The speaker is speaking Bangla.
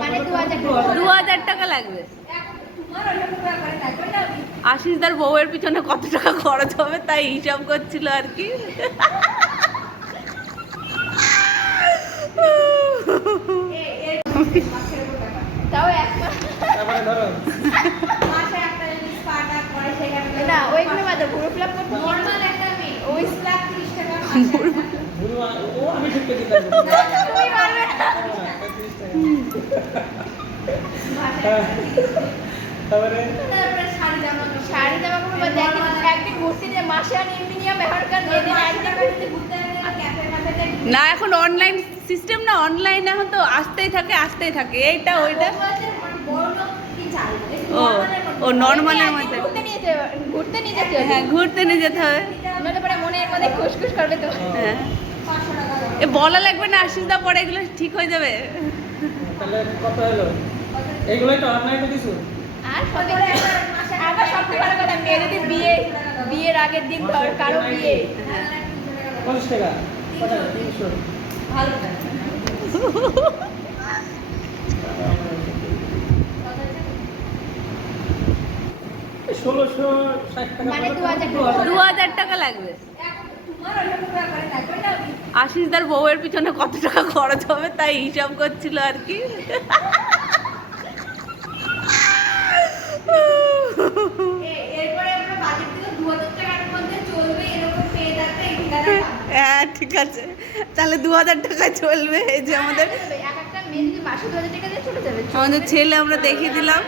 মানে 2000 টাকা লাগবে। আশিসদার বউয়ের পিছনে কত টাকা খরচ হবে তাই হিসাব করছিল আর কি। তাও এক না ওইগুলো মাত্র ভুরু ফ্ল্যাপ করতে নরমাল একটা মেয়ে ওই স্ল্যাপ 30 টাকা ভুরু ও আমি ঠিক করে দিতাম তুমি পারবে না তারপরে শাড়ি জামা পরবো দেখি একদিন ঘুরতে যে মাসে আর এমনি নিয়ে মেহরকার মেয়েদের একদিন ঘুরতে ক্যাফে ক্যাফেতে না এখন অনলাইন সিস্টেম না, অনলাইন এখন তো আসতেই থাকে এইটা ওইটা। ও নর্মালের মধ্যে ঘুরতে নিয়ে যেতে হ্যাঁ ঘুরতে নিয়ে যেতে হবে। নইলে পরে মনের মধ্যে খুশখুশ করবে তো। হ্যাঁ এ বলা লাগবে না, আশিসদা পরে এগুলো ঠিক হয়ে যাবে। তাহলে কত হলো? এইগুলোই তো অনলাইনে দিছো? আর আবার সবথেকে বড় কথা মেয়েদের বিয়ের আগের দিন কারো বিয়ে 50 টাকা 300 ভালো মানে 2000 টাকা লাগবে। আশিসদার বউয়ের পিছনে কত টাকা খরচ হবে তাই হিসাব করছিল আর কি। হ্যাঁ ঠিক আছে তাহলে 2000 টাকা চলবে। এই যে আমাদের এক একটা মেয়ে যদি মাসে 2000 টাকা দিয়ে চলে যাবে আমাদের ছেলে আমরা দেখিয়ে দিলাম।